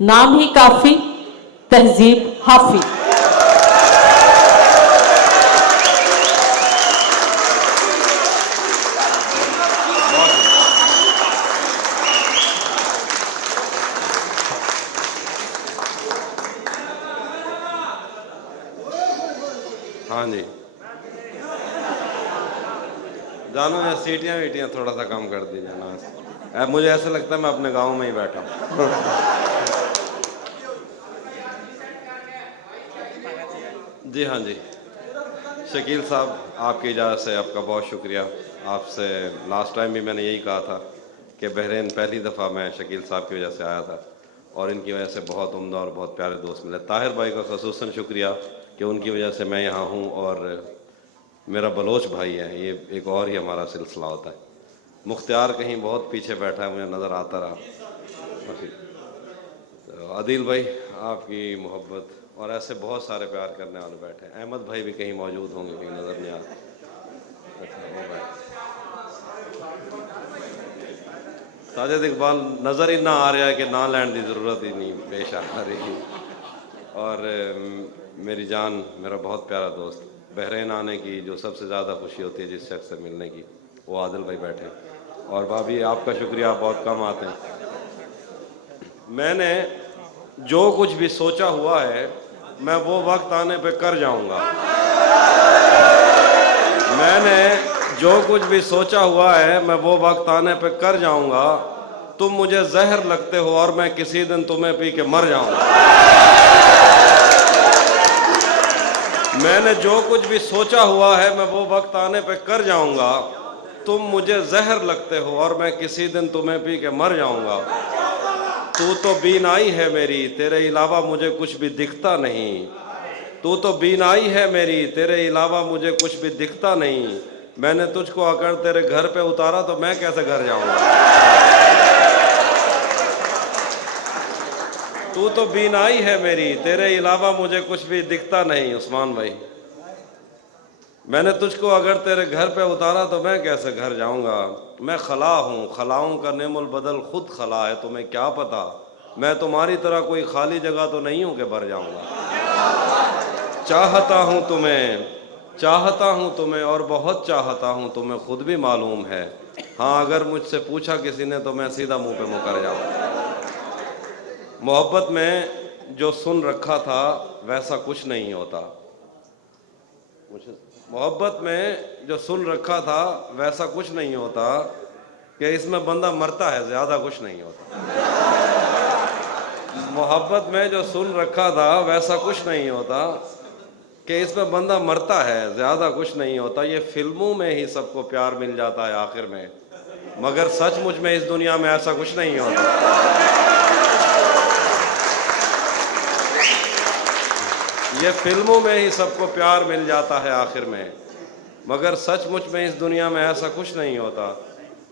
नाम ही काफी, तहजीब हाफी। हाँ जी, जानो या सीटियाँ वीटियाँ थोड़ा सा कम कर दीजिए ना। मुझे ऐसा लगता है मैं अपने गांव में ही बैठा हूँ। जी हाँ जी, शकील साहब, आपकी इजाज़त से आपका बहुत शुक्रिया। आपसे लास्ट टाइम भी मैंने यही कहा था कि बहरीन पहली दफ़ा मैं शकील साहब की वजह से आया था और इनकी वजह से बहुत उम्दा और बहुत प्यारे दोस्त मिले। ताहिर भाई का ख़ुसूसन शुक्रिया कि उनकी वजह से मैं यहाँ हूँ, और मेरा बलोच भाई है, ये एक और ही हमारा सिलसिला होता है। मुख्तियार कहीं बहुत पीछे बैठा है, मुझे नज़र आता रहा। तो आदिल भाई, आपकी मोहब्बत, और ऐसे बहुत सारे प्यार करने वाले बैठे हैं। अहमद भाई भी कहीं मौजूद होंगे, कहीं नज़र नहीं आ रहे। साजिद इकबाल नज़र ही ना आ रहा है कि ना लैंड की ज़रूरत ही नहीं पेश आ रही। और मेरी जान, मेरा बहुत प्यारा दोस्त, बहरीन आने की जो सबसे ज़्यादा खुशी होती है जिस शख्स से मिलने की, वो आदिल भाई बैठे हैं। और भाभी, आपका शुक्रिया, आप बहुत कम आते हैं। मैंने जो कुछ भी सोचा हुआ है मैं वो वक्त आने पे कर जाऊंगा। मैंने जो कुछ भी सोचा हुआ है मैं वो वक्त आने पे कर जाऊंगा। तुम मुझे जहर लगते हो और मैं किसी दिन तुम्हें पी के मर जाऊंगा। मैंने जो कुछ भी सोचा हुआ है मैं वो वक्त आने पे कर जाऊंगा। तुम मुझे जहर लगते हो और मैं किसी दिन तुम्हें पी के मर जाऊंगा। तू तो बीनाई है मेरी, तेरे अलावा मुझे कुछ भी दिखता नहीं। तू तो बीनाई है मेरी, तेरे अलावा मुझे कुछ भी दिखता नहीं। मैंने तुझको अगर तेरे घर पे उतारा तो मैं कैसे घर जाऊंगा। तू तो बीनाई है मेरी, तेरे अलावा मुझे कुछ भी दिखता नहीं। उस्मान भाई, मैंने तुझको अगर तेरे घर पे उतारा तो मैं कैसे घर जाऊंगा। मैं खला हूँ, खलाओं का नेमुल बदल खुद खला है, तुम्हें क्या पता मैं तुम्हारी तरह कोई खाली जगह तो नहीं हूं कि भर जाऊंगा। चाहता हूं तुम्हें, चाहता हूं तुम्हें और बहुत चाहता हूं, तुम्हें खुद भी मालूम है। हाँ, अगर मुझसे पूछा किसी ने तो मैं सीधा मुंह पे मुकर जाऊंगा। मोहब्बत में जो सुन रखा था वैसा कुछ नहीं होता। मोहब्बत में जो सुन रखा था वैसा कुछ नहीं होता कि इसमें बंदा मरता है, ज्यादा कुछ नहीं होता। मोहब्बत में जो सुन रखा था वैसा कुछ नहीं होता कि इसमें बंदा मरता है, ज्यादा कुछ नहीं होता। ये फिल्मों में ही सबको प्यार मिल जाता है आखिर में, मगर सचमुच में इस दुनिया में ऐसा कुछ नहीं होता। ये फिल्मों में ही सबको प्यार मिल जाता है आखिर में, मगर सचमुच में इस दुनिया में ऐसा कुछ नहीं होता।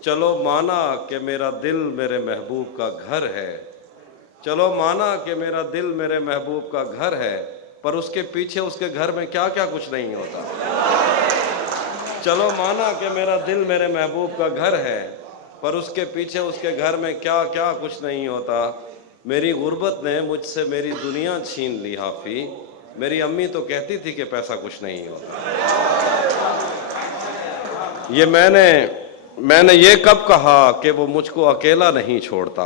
चलो माना कि मेरा दिल मेरे महबूब का घर है। चलो माना कि मेरा दिल मेरे महबूब का घर है, पर उसके पीछे उसके घर में क्या क्या कुछ नहीं होता। चलो माना कि मेरा दिल मेरे महबूब का घर है, पर उसके पीछे उसके घर में क्या क्या कुछ नहीं होता। मेरी गुर्बत ने मुझसे मेरी दुनिया छीन ली हाफी। मेरी अम्मी तो कहती थी कि पैसा कुछ नहीं होता। ये मैंने ये कब कहा कि वो मुझको अकेला नहीं छोड़ता।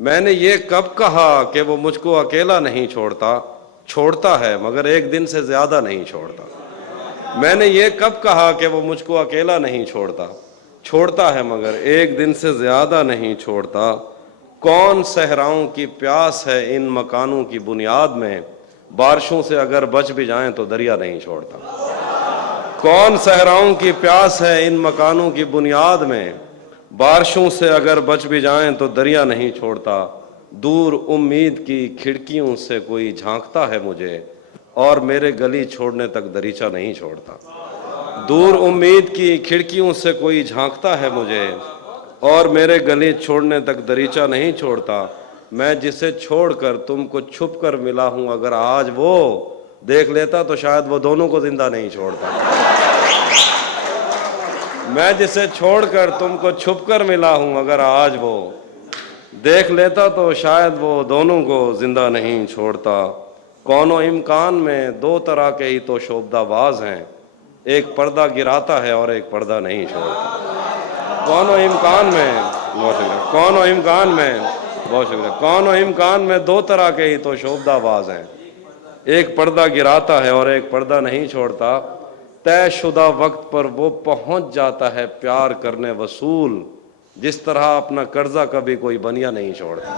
मैंने ये कब कहा कि वो मुझको अकेला नहीं छोड़ता। छोड़ता है मगर एक दिन से ज्यादा नहीं छोड़ता। मैंने ये कब कहा कि वो मुझको अकेला नहीं छोड़ता। छोड़ता है मगर एक दिन से ज्यादा नहीं छोड़ता। कौन सहराओं की प्यास है इन मकानों की बुनियाद में, बारिशों से अगर बच भी जाएं तो दरिया नहीं छोड़ता। कौन सहराओं की प्यास है इन मकानों की बुनियाद में, बारिशों से अगर बच भी जाएं तो दरिया नहीं छोड़ता। दूर उम्मीद की खिड़कियों से कोई झांकता है मुझे, और मेरे गली छोड़ने तक दरीचा नहीं छोड़ता। दूर उम्मीद की खिड़कियों से कोई झांकता है मुझे, और मेरे गली छोड़ने तक दरीचा नहीं छोड़ता। मैं जिसे छोड़कर तुमको छुप कर मिला हूं, अगर आज वो देख लेता तो शायद वो दोनों को जिंदा नहीं छोड़ता। मैं जिसे छोड़कर तुमको छुप कर मिला हूं, अगर आज वो देख लेता तो शायद वो दोनों को जिंदा नहीं छोड़ता। कौनो इम्कान में दो तरह के ही तो शोबदाबाज हैं, एक पर्दा गिराता है और एक पर्दा नहीं छोड़ता। कौनो इम्कान में, बहुत शुक्रिया, कौनो इम्कान में, बहुत शुक्रिया, कौनो इम्कान में दो तरह के ही तो शोबदाबाज हैं, एक पर्दा गिराता है और एक पर्दा नहीं छोड़ता। तयशुदा वक्त पर वो पहुंच जाता है प्यार करने वसूल, जिस तरह अपना कर्जा कभी कोई बनिया नहीं छोड़ता।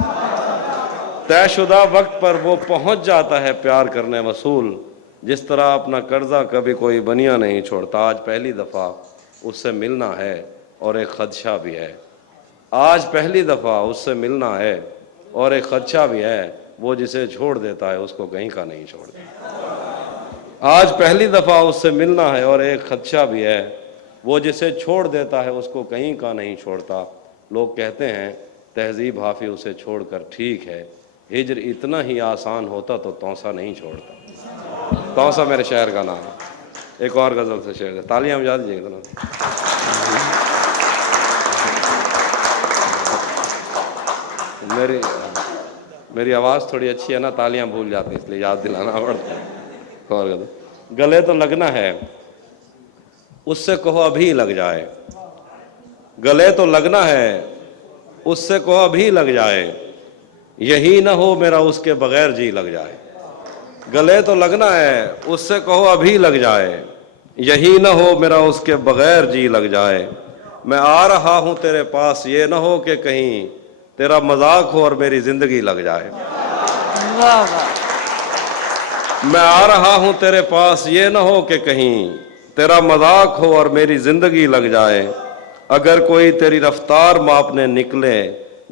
तयशुदा वक्त पर वो पहुंच जाता है प्यार करने वसूल, जिस तरह अपना कर्जा कभी कोई बनिया नहीं छोड़ता। आज पहली दफ़ा उससे मिलना है और एक खदशा भी है। आज पहली दफ़ा उससे मिलना है और एक खदशा भी है, वो जिसे छोड़ देता है उसको कहीं का नहीं छोड़ता। आज पहली दफ़ा उससे मिलना है और एक खदशा भी है, वो जिसे छोड़ देता है उसको कहीं का नहीं छोड़ता। लोग कहते हैं तहजीब हाफी उसे छोड़कर ठीक है, हिजर इतना ही आसान होता तो तौसा नहीं छोड़ता। तौसा मेरे शहर का नाम है। एक और गज़ल से शेर, तालियां बजा दीजिएगा दोनों। मेरी आवाज़ थोड़ी अच्छी है ना, तालियां भूल जाती हैं इसलिए याद दिलाना पड़ता है। और गले तो लगना है, उससे कहो अभी लग जाए। गले तो लगना है, उससे कहो अभी लग जाए, यही ना हो मेरा उसके बगैर जी लग जाए। गले तो लगना है, उससे कहो अभी लग जाए, यही ना हो मेरा उसके बगैर जी लग जाए। मैं आ रहा हूं तेरे पास, ये ना हो कि कहीं तेरा मजाक हो और मेरी जिंदगी लग जाए। वाह वाह। मैं आ रहा हूं तेरे पास, ये ना हो कि कहीं तेरा मजाक हो और मेरी जिंदगी लग जाए। अगर कोई तेरी रफ्तार मापने निकले,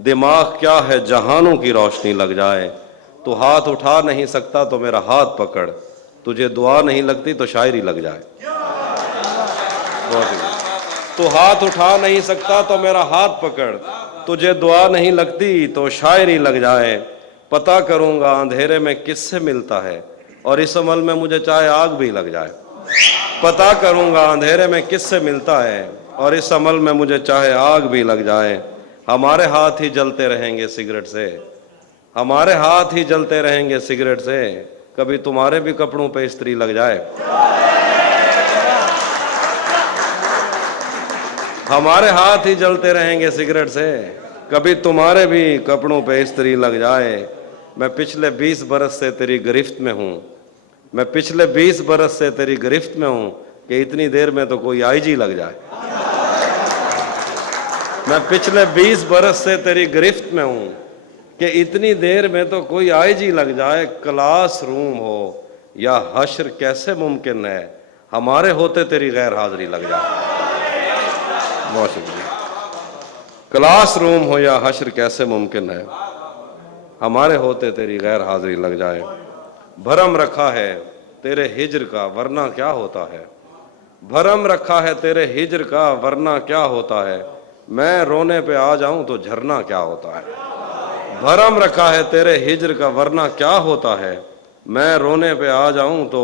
दिमाग क्या है जहानों की रोशनी लग जाए। तू हाथ उठा नहीं सकता तो मेरा हाथ पकड़, तुझे दुआ नहीं लगती तो शायरी लग जाए। तू हाथ उठा नहीं सकता तो मेरा हाथ पकड़, तुझे दुआ नहीं लगती तो शायरी लग जाए। पता करूंगा अंधेरे में किससे मिलता है और इस अमल में मुझे चाहे आग भी लग जाए। पता करूंगा अंधेरे में किससे मिलता है और इस अमल में मुझे चाहे आग भी लग जाए। हमारे हाथ ही जलते रहेंगे सिगरेट से, हमारे हाथ ही जलते रहेंगे सिगरेट से, कभी तुम्हारे भी कपड़ों पे इस्त्री लग जाए। हमारे हाथ ही जलते रहेंगे सिगरेट से, कभी तुम्हारे भी कपड़ों पे इस्त्री लग जाए। मैं पिछले 20 बरस से तेरी गिरफ्त में हूँ, मैं पिछले 20 बरस से तेरी गिरफ्त में हूँ कि इतनी देर में तो कोई आईजी लग जाए। मैं पिछले 20 बरस से तेरी गिरफ्त में हूँ कि इतनी देर में तो कोई आईजी लग जाए। क्लास रूम हो या हश्र कैसे मुमकिन है, हमारे होते तेरी गैर हाजिरी लग जाए। बहुत शुक्रिया। क्लास रूम हो या हश्र कैसे मुमकिन है, हमारे होते तेरी गैर हाजिरी लग जाए। भरम रखा है तेरे हिज्र का वरना क्या होता है, भरम रखा है तेरे हिज्र का वरना क्या होता है। मैं रोने पे आ जाऊं तो झरना क्या होता है। भरम रखा है तेरे हिज्र का वरना क्या होता है, मैं रोने पे आ जाऊं तो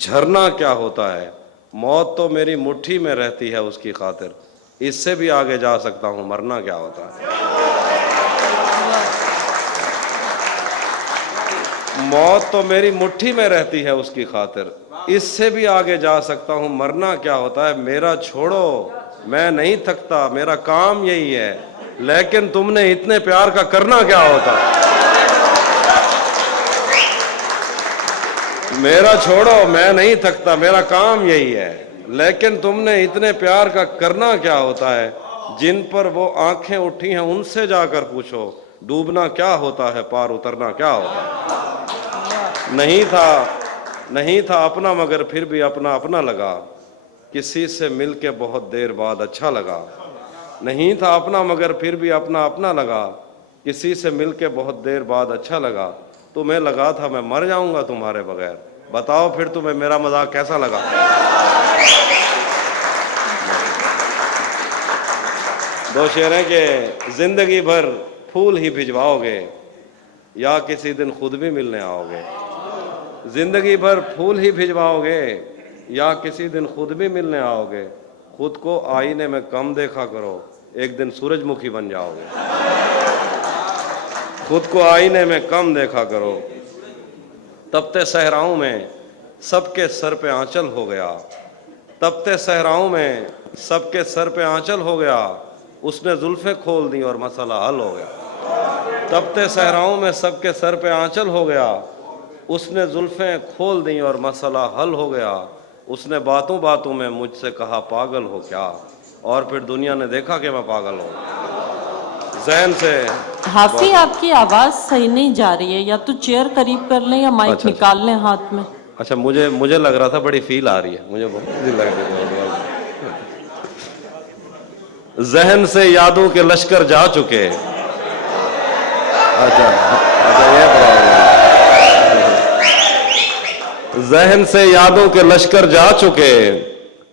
झरना क्या होता है। मौत तो मेरी मुट्ठी में रहती है उसकी खातिर, इससे भी आगे जा सकता हूं मरना क्या होता है। मौत तो मेरी मुट्ठी में रहती है उसकी खातिर, इससे भी आगे जा सकता हूं मरना क्या होता है। मेरा छोड़ो मैं नहीं थकता, मेरा काम यही है, लेकिन तुमने इतने प्यार का करना क्या होता है। मेरा छोड़ो मैं नहीं थकता, मेरा काम यही है, लेकिन तुमने इतने प्यार का करना क्या होता है। जिन पर वो आंखें उठी हैं उनसे जाकर पूछो, डूबना क्या होता है पार उतरना क्या होता है। नहीं था अपना मगर फिर भी अपना अपना लगा, किसी से मिलके बहुत देर बाद अच्छा लगा। नहीं था अपना मगर फिर भी अपना अपना लगा, किसी से मिलके बहुत देर बाद अच्छा लगा। तुम्हें लगा था मैं मर जाऊंगा तुम्हारे बगैर, बताओ फिर तुम्हें मेरा मजाक कैसा लगा। दो शेर हैं कि जिंदगी भर फूल ही भिजवाओगे या किसी दिन खुद भी मिलने आओगे। जिंदगी भर फूल ही भिजवाओगे या किसी दिन खुद भी मिलने आओगे। खुद को आईने में कम देखा करो, एक दिन सूरजमुखी बन जाओगे। खुद को आईने में कम देखा करो। तपते सहराओं में सबके सर पे आंचल हो गया, तपते सहराओं में सबके सर पे आंचल हो गया, उसने जुल्फे खोल दी और मसला हल हो गया। तपते सहराओं में सबके सर पे आंचल हो गया, उसने जुल्फे खोल दी और मसला हल हो गया। उसने बातों बातों में मुझसे कहा पागल हो क्या, और फिर दुनिया ने देखा कि मैं पागल हूँ। जहन से हाफी आपकी आवाज सही नहीं जा रही है, या तो चेयर करीब कर लें या माइक अच्छा, निकाल लें हाथ में। अच्छा, मुझे लग रहा था बड़ी फील आ रही है, मुझे बहुत लग रही है। जहन से यादों के लश्कर जा चुके। अच्छा, अच्छा, ये प्रॉब्लम। जहन से यादों के लश्कर जा चुके,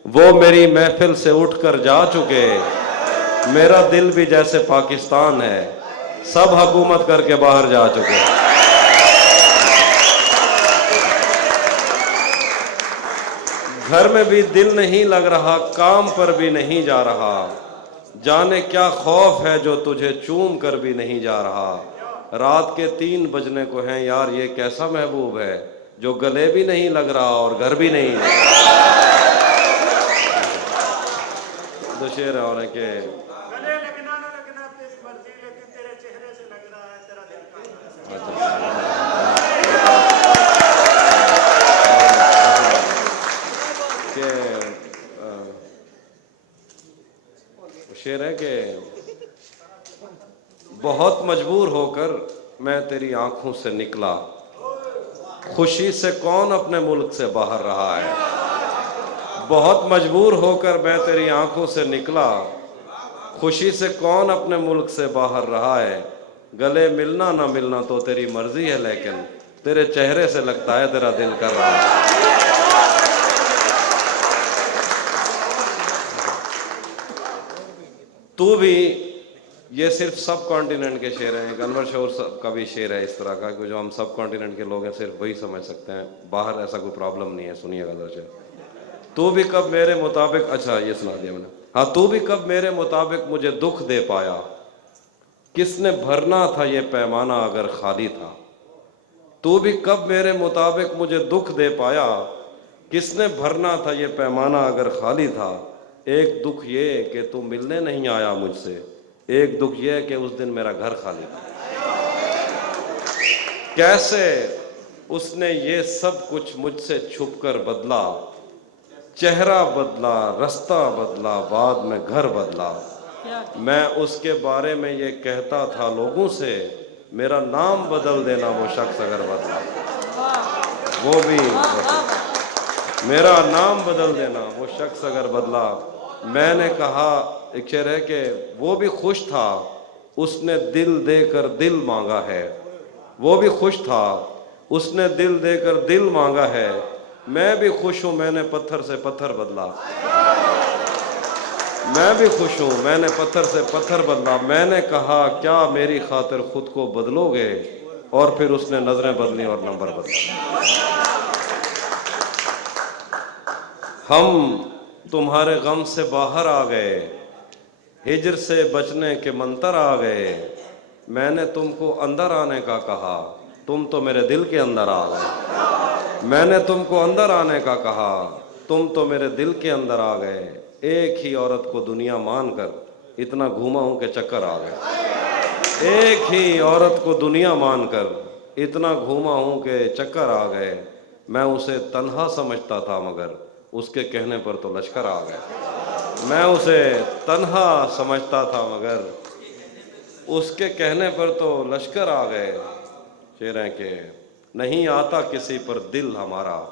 वो मेरी महफिल से उठकर जा चुके। मेरा दिल भी जैसे पाकिस्तान है, सब हुकूमत करके बाहर जा चुके। घर में भी दिल नहीं लग रहा, काम पर भी नहीं जा रहा। जाने क्या खौफ है जो तुझे चूम कर भी नहीं जा रहा। रात के 3 बजने को हैं यार, ये कैसा महबूब है जो गले भी नहीं लग रहा और घर भी नहीं। दो शेर और है कि गले लगना ना लगना तेरी मर्जी, लेकिन तेरे चेहरे से लग रहा है तेरा दिल का। शेर है कि बहुत मजबूर होकर मैं तेरी आंखों से निकला, खुशी से कौन अपने मुल्क से बाहर रहा है। बहुत मजबूर होकर मैं तेरी आंखों से निकला, खुशी से कौन अपने मुल्क से बाहर रहा है। गले मिलना ना मिलना तो तेरी मर्जी है, लेकिन तेरे चेहरे से लगता है तेरा दिल कर रहा है। तू भी, ये सिर्फ सब कॉन्टिनेंट के शेर हैं। एक अनवर शोर का भी शेर है इस तरह का कि जो हम सब कॉन्टिनेंट के लोग हैं सिर्फ वही समझ सकते हैं, बाहर ऐसा कोई प्रॉब्लम नहीं है। सुनिएगा जरा शेर। तू भी कब मेरे मुताबिक, अच्छा ये सुना दिया मैंने, हाँ। तू भी कब मेरे मुताबिक मुझे दुख दे पाया, किसने भरना था ये पैमाना अगर खाली था। तू भी कब मेरे मुताबिक मुझे दुख दे पाया, किसने भरना था ये पैमाना अगर खाली था। एक दुख ये कि तू मिलने नहीं आया मुझसे, एक दुख ये कि उस दिन मेरा घर खाली था। कैसे उसने ये सब कुछ मुझसे छुपकर बदला, चेहरा बदला, रास्ता बदला, बाद में घर बदला। मैं उसके बारे में ये कहता था लोगों से, मेरा नाम बदल देना वो शख्स अगर बदला। वो भी मेरा नाम बदल देना वो शख्स अगर बदला। मैंने कहा, एक शेर है कि वो भी खुश था, उसने दिल देकर दिल मांगा है। वो भी खुश था, उसने दिल देकर दिल मांगा है। मैं भी खुश हूं, मैंने पत्थर से पत्थर बदला। मैं भी खुश हूं, मैंने पत्थर से पत्थर बदला। मैंने कहा क्या मेरी खातिर खुद को बदलोगे, और फिर उसने नजरें बदली और नंबर बदला। हम तुम्हारे गम से बाहर आ गए, हिजर से बचने के मंतर आ गए। मैंने तुमको अंदर आने का कहा, तुम तो मेरे दिल के अंदर आ गए। मैंने तुमको अंदर आने का कहा, तुम तो मेरे दिल के अंदर आ गए। एक ही औरत को दुनिया मानकर इतना घूमा हूं कि चक्कर आ गए। एक ही औरत को दुनिया मानकर इतना घूमा हूं कि चक्कर आ गए। मैं उसे तन्हा समझता था मगर उसके कहने पर तो लश्कर आ गए। मैं उसे तन्हा समझता था मगर उसके कहने पर तो लश्कर आ गए। शेर है कि नहीं आता किसी पर दिल हमारा,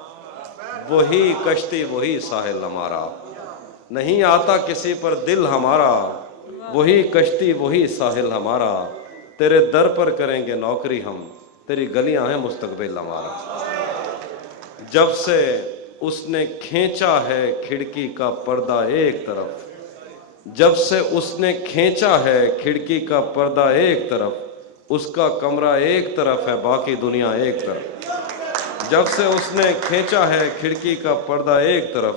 वही कश्ती वही साहिल हमारा। नहीं आता किसी पर दिल हमारा, वही कश्ती वही साहिल हमारा। तेरे दर पर करेंगे नौकरी हम, तेरी गलियां हैं मुस्तकबिल हमारा। जब से उसने खींचा है खिड़की का पर्दा एक तरफ, जब से उसने खींचा है खिड़की का पर्दा एक तरफ, उसका कमरा एक तरफ है बाकी दुनिया एक तरफ। जब से उसने खींचा है खिड़की का पर्दा एक तरफ,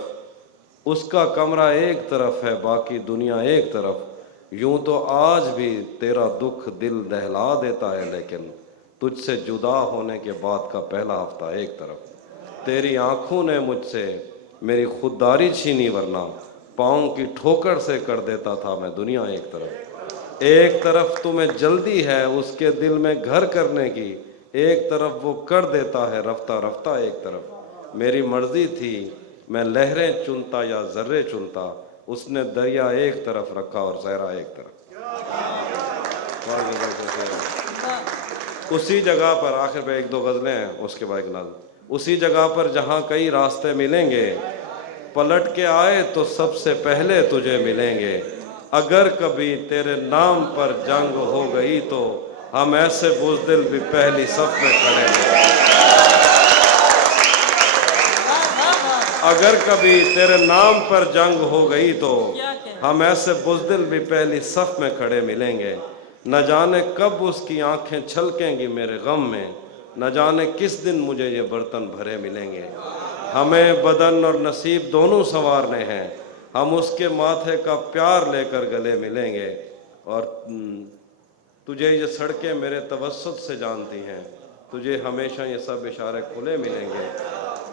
उसका कमरा एक तरफ है बाकी दुनिया एक तरफ। यूं तो आज भी तेरा दुख दिल दहला देता है, लेकिन तुझसे जुदा होने के बाद का पहला हफ्ता एक तरफ। तेरी आंखों ने मुझसे मेरी खुददारी छीनी, वरना पाँव की ठोकर से कर देता था मैं दुनिया एक तरफ। एक तरफ तुम्हें जल्दी है उसके दिल में घर करने की, एक तरफ वो कर देता है रफ्ता रफ्ता एक तरफ। मेरी मर्जी थी मैं लहरें चुनता या जर्रे चुनता, उसने दरिया एक तरफ रखा और सहरा एक तरफ। उसी जगह पर आखिर पे एक दो गजलें हैं, उसके बाद एक नज़्म। उसी जगह पर जहां कई रास्ते मिलेंगे, पलट के आए तो सबसे पहले तुझे मिलेंगे। अगर कभी तेरे नाम पर जंग हो गई तो हम ऐसे बुज़दिल भी पहली सफ में खड़े हैं। अगर कभी तेरे नाम पर जंग हो गई तो हम ऐसे बुज़दिल भी पहली सफ में खड़े मिलेंगे। न जाने कब उसकी आंखें छलकेंगी मेरे गम में, न जाने किस दिन मुझे ये बर्तन भरे मिलेंगे। हमें बदन और नसीब दोनों संवारने हैं, हम उसके माथे का प्यार लेकर गले मिलेंगे। और तुझे ये सड़कें मेरे तवस्सुत से जानती हैं, तुझे हमेशा ये सब इशारे खुले मिलेंगे।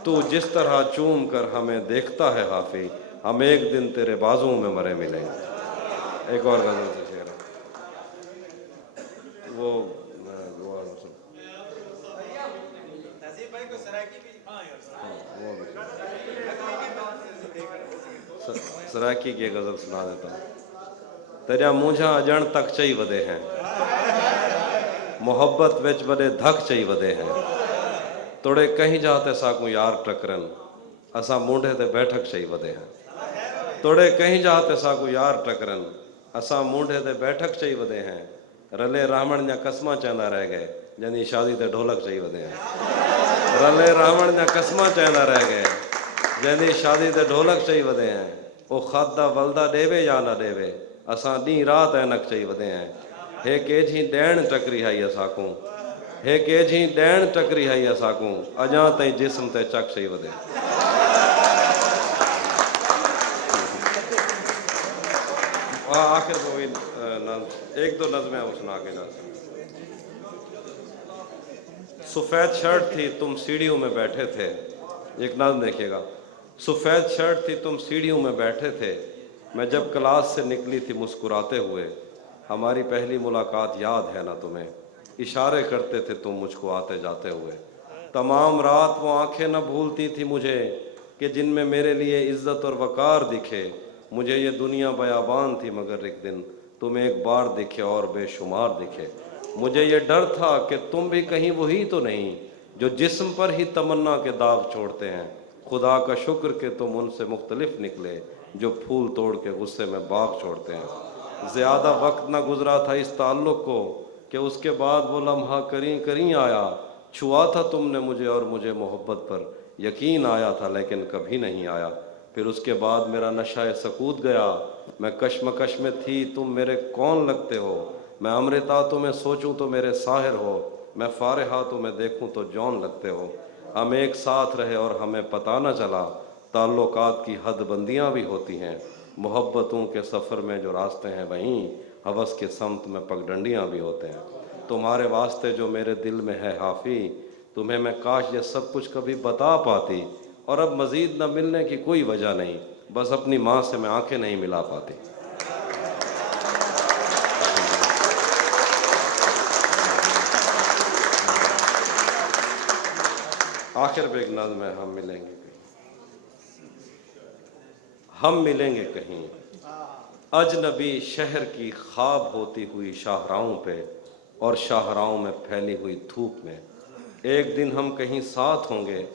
तू जिस तरह चूम कर हमें देखता है हाफी, हम एक दिन तेरे बाजुओं में मरे मिलेंगे। एक और गजल से शेर है, वो सराकी की गजल सुना देता हूँ। तेरा मुझा अजण तक चई वदे हैं, मोहब्बत विच बड़े धक चई वदे हैं। तोड़े कहीं जाते साकू यार टकरन, असा मूंढे ते बैठक चई वदे हैं। तोड़े कहीं जाते साकू यार टकरन, असा मूंढे ते बैठक चई वदे हैं। रले रावण जा कसमा चवंदा रह गए, जंहिंजी शादी ते ढोलक चई वदे हैं। रले रावण जा कसमा चवंदा रह गए, जंहिंजी शादी ते ढोलक चई वदे हैं। ओ खादा बलदा ॾेवे या न ॾेवे, असां ॾींहुं राति ऐनक चई वदे हैं। हे केझी ॾियण टकरी आई असाकूं, हे केझी ॾियण टकरी आई असाकूं, अञा ताईं जिस्म ते चक चई वदे। आखिर को भी एक दो नज़में हम सुना के जाते हैं। सफ़ेद शर्ट थी तुम सीढ़ियों में बैठे थे, एक नज़्म देखिएगा। सफ़ेद शर्ट थी तुम सीढ़ियों में बैठे थे, मैं जब क्लास से निकली थी मुस्कुराते हुए। हमारी पहली मुलाकात याद है ना तुम्हें, इशारे करते थे तुम मुझको आते जाते हुए। तमाम रात वो आंखें न भूलती थी मुझे, कि जिनमें मेरे लिए इज्जत और वकार दिखे। मुझे ये दुनिया बयाबान थी मगर एक दिन तुम एक बार दिखे और बेशुमार दिखे। मुझे ये डर था कि तुम भी कहीं वही तो नहीं जो जिस्म पर ही तमन्ना के दाग छोड़ते हैं। खुदा का शुक्र कि तुम उनसे मुख्तलिफ निकले, जो फूल तोड़ के गुस्से में बाग छोड़ते हैं। ज़्यादा वक्त न गुजरा था इस ताल्लुक़ को कि उसके बाद वो लम्हा करीं करीं आया। छुआ था तुमने मुझे और मुझे मोहब्बत पर यकीन आया था, लेकिन कभी नहीं आया। फिर उसके बाद मेरा नशा सकूत गया, मैं कश्मकश में थी तुम मेरे कौन लगते हो। मैं अमृता तुम्हें सोचूं तो मेरे साहिर हो, मैं फारिहा तुम्हें देखूं तो जौन लगते हो। हम एक साथ रहे और हमें पता न चला, ताल्लुकात की हद बंदियाँ भी होती हैं। मोहब्बतों के सफ़र में जो रास्ते हैं वहीं हवस के समत में पगडंडियाँ भी होते हैं। तुम्हारे वास्ते जो मेरे दिल में है हाफी, तुम्हें मैं काश ये सब कुछ कभी बता पाती। और अब मज़ीद न मिलने की कोई वजह नहीं, बस अपनी माँ से मैं आंखें नहीं मिला पाती। आखिर में एक नज़्म है, हम मिलेंगे कहीं। हम मिलेंगे कहीं अजनबी शहर की ख्वाब होती हुई शाहराहों पे और शाहराहों में फैली हुई धूप में। एक दिन हम कहीं साथ होंगे,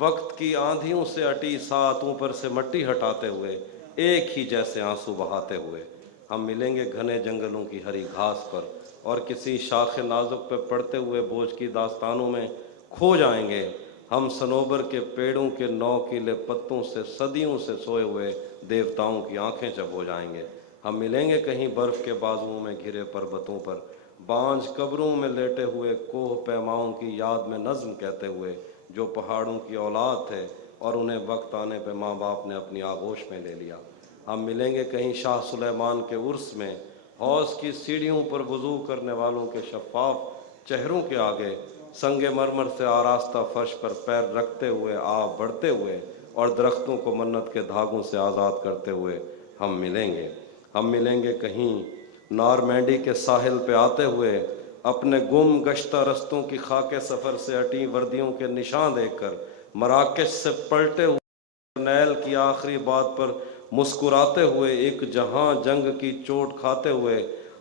वक्त की आंधियों से अटी साथ ऊपर से मट्टी हटाते हुए, एक ही जैसे आंसू बहाते हुए। हम मिलेंगे घने जंगलों की हरी घास पर और किसी शाख नाजुक पे पड़ते हुए बोझ की दास्तानों में खो जाएंगे। हम सनोबर के पेड़ों के नौकीले पत्तों से सदियों से सोए हुए देवताओं की आंखें जब हो जाएंगे। हम मिलेंगे कहीं बर्फ़ के बाजुओं में घिरे पर्वतों पर, बांझ कब्रों में लेटे हुए कोह पैमाओं की याद में नज़्म कहते हुए, जो पहाड़ों की औलाद थे और उन्हें वक्त आने पे माँ बाप ने अपनी आगोश में ले लिया। हम मिलेंगे कहीं शाह सुलेमान के उर्स में, हौस की सीढ़ियों पर वुजू करने वालों के शफाफ चेहरों के आगे संगे मरमर से आरास्ता फर्श पर पैर रखते हुए आप बढ़ते हुए और दरख्तों को मन्नत के धागों से आज़ाद करते हुए हम मिलेंगे कहीं नॉर्मैंडी के साहिल पे आते हुए अपने गुम गश्ता रस्तों की खाके सफ़र से अटी वर्दियों के निशान देखकर मराकश से पलटे हुए नैल की आखिरी बात पर मुस्कुराते हुए एक जहां जंग की चोट खाते हुए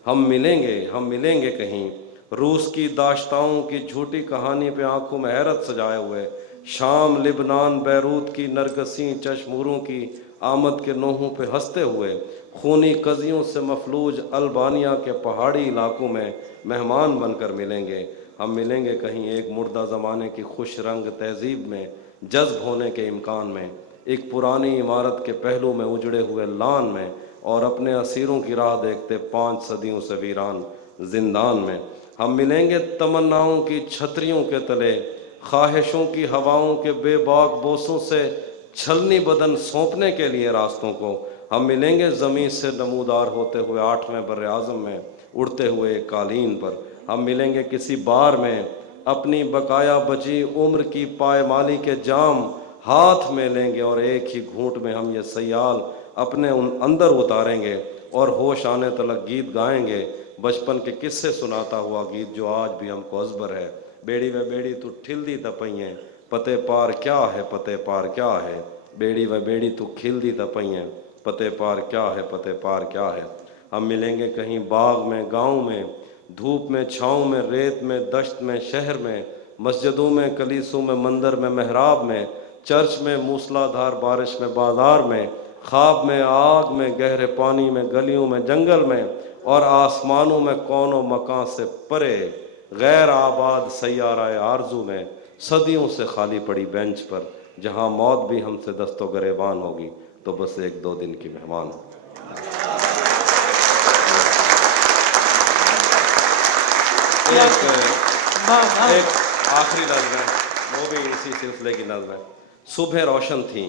हम मिलेंगे कहीं रूस की दाश्ताओं की झूठी कहानी पे आंखों में हैरत सजाए हुए शाम लिबनान बैरूत की नरगसी चश्मूरों की आमद के नोहों पे हंसते हुए खूनी कजियों से मफलूज अल्बानिया के पहाड़ी इलाकों में मेहमान बनकर मिलेंगे कहीं एक मुर्दा ज़माने की खुश रंग तहजीब में जज्ब होने के इम्कान में एक पुरानी इमारत के पहलू में उजड़े हुए लान में और अपने असीरों की राह देखते 5 सदियों से वीरान जिंदान में हम मिलेंगे तमन्नाओं की छतरियों के तले ख्वाहिशों की हवाओं के बेबाक बोसों से छलनी बदन सौंपने के लिए रास्तों को हम मिलेंगे ज़मीन से नमूदार होते हुए 8वें बर्रे आज़म में उड़ते हुए कालीन पर हम मिलेंगे किसी बार में अपनी बकाया बची उम्र की पायमाली के जाम हाथ में लेंगे और एक ही घूंट में हम ये सयाल अपने अंदर उतारेंगे और होश आने तलक गीत गाएंगे बचपन के किस्से सुनाता हुआ गीत जो आज भी हमको अजबर है बेड़ी व बेड़ी तू ठिलदी तपइएं पते पार क्या है पते पार क्या है बेड़ी व बेड़ी तू खिलदी तपइएं पते पार क्या है पते पार क्या है हम मिलेंगे कहीं बाग में गांव में धूप में छाँव में रेत में दश्त में शहर में मस्जिदों में कलीसों में मंदिर में मेहराब में चर्च में मूसलाधार बारिश में बाजार में ख्वाब में आग में गहरे पानी में गलियों में जंगल में और आसमानों में कौनो मकान से परे गैर आबाद सैयारा आरजू में सदियों से खाली पड़ी बेंच पर जहां मौत भी हमसे दस्तो गरेबान होगी तो बस 1-2 दिन की मेहमान होगी। एक आखिरी नज़्म है वो भी इसी सिलसिले की नज़्म है। सुबह रोशन थी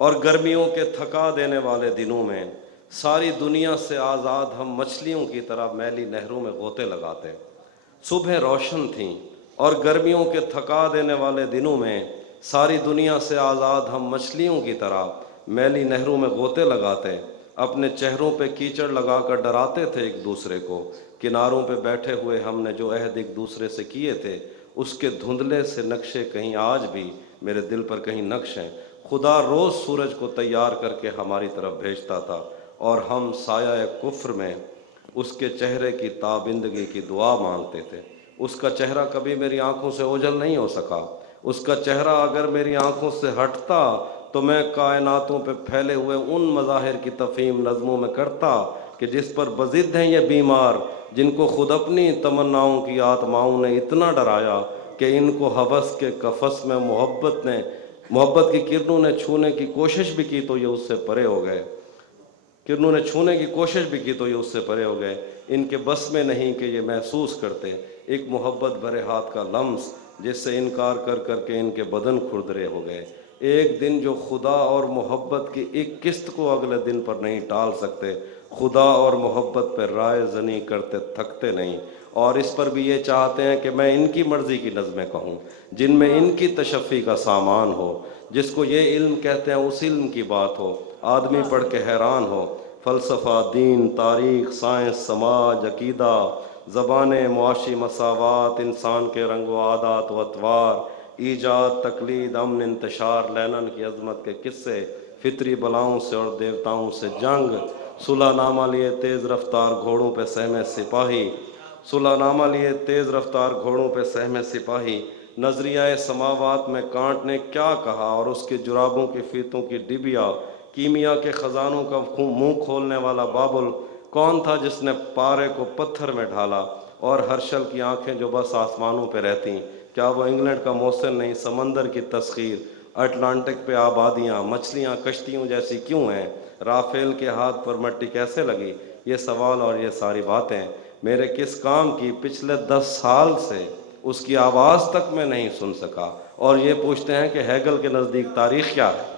और गर्मियों के थका देने वाले दिनों में सारी दुनिया से आज़ाद हम मछलियों की तरह मैली नहरों में गोते लगाते। सुबह रोशन थी और गर्मियों के थका देने वाले दिनों में सारी दुनिया से आज़ाद हम मछलियों की तरह मैली नहरों में गोते लगाते। अपने चेहरों पे कीचड़ लगाकर डराते थे एक दूसरे को। किनारों पे बैठे हुए हमने जो अहद एक दूसरे से किए थे उसके धुंधले से नक्शे कहीं आज भी मेरे दिल पर कहीं नक्श हैं। खुदा रोज़ सूरज को तैयार करके हमारी तरफ भेजता था और हम साया कुफ्र में उसके चेहरे की ताबिंदगी की दुआ मांगते थे। उसका चेहरा कभी मेरी आंखों से ओझल नहीं हो सका। उसका चेहरा अगर मेरी आंखों से हटता तो मैं कायनातों पे फैले हुए उन मज़ाहिर की तफ़हीम नज़मों में करता कि जिस पर बज़िद हैं ये बीमार जिनको खुद अपनी तमन्नाओं की आत्माओं ने इतना डराया कि इनको हवस के कफस में मोहब्बत की किरणों ने छूने की कोशिश भी की तो ये उससे परे हो गए। किरणों ने छूने की कोशिश भी की तो ये उससे परे हो गए। इनके बस में नहीं कि ये महसूस करते एक मोहब्बत भरे हाथ का लम्स जिससे इनकार कर करके इनके बदन खुरदरे हो गए। एक दिन जो खुदा और मोहब्बत की एक किस्त को अगले दिन पर नहीं टाल सकते, खुदा और मोहब्बत पर राय जनी करते थकते नहीं। और इस पर भी ये चाहते हैं कि मैं इनकी मर्ज़ी की नज़में कहूँ जिनमें इनकी तशफ़ी का सामान हो, जिसको ये इल्म कहते हैं उस इल्म की बात हो, आदमी पढ़ के हैरान हो। फ़लसफ़ा, दीन, तारीख़, साइंस, समाज, अकीदा, ज़बान, मुआशी मसावात, इंसान के रंग व आदात व अतवार, ईजाद, तकलीद, अमन, इंतशार, लैनन की अज़मत के किस्से, फितरी बलाओं से और देवताओं से जंग, सुलहनामा लिए तेज़ रफ्तार घोड़ों पे सहमे सिपाही, सुलहनामा लिए तेज़ रफ्तार घोड़ों पे सहमे सिपाही, नज़रिया समावात में कांट ने क्या कहा और उसके जुराबों की फीतों की डिबिया, कीमिया के ख़जानों का मुंह खोलने वाला बाबुल कौन था जिसने पारे को पत्थर में ढाला, और हर्षल की आंखें जो बस आसमानों पे रहती, क्या वो इंग्लैंड का मौसम नहीं, समंदर की तस्खीर, अटलांटिक पे आबादियाँ, मछलियाँ कश्तियों जैसी क्यों हैं, राफेल के हाथ पर मट्टी कैसे लगी। ये सवाल और ये सारी बातें मेरे किस काम की, पिछले 10 साल से उसकी आवाज़ तक मैं नहीं सुन सका। और ये पूछते हैं कि हैगल के नज़दीक तारीख़ क्या है।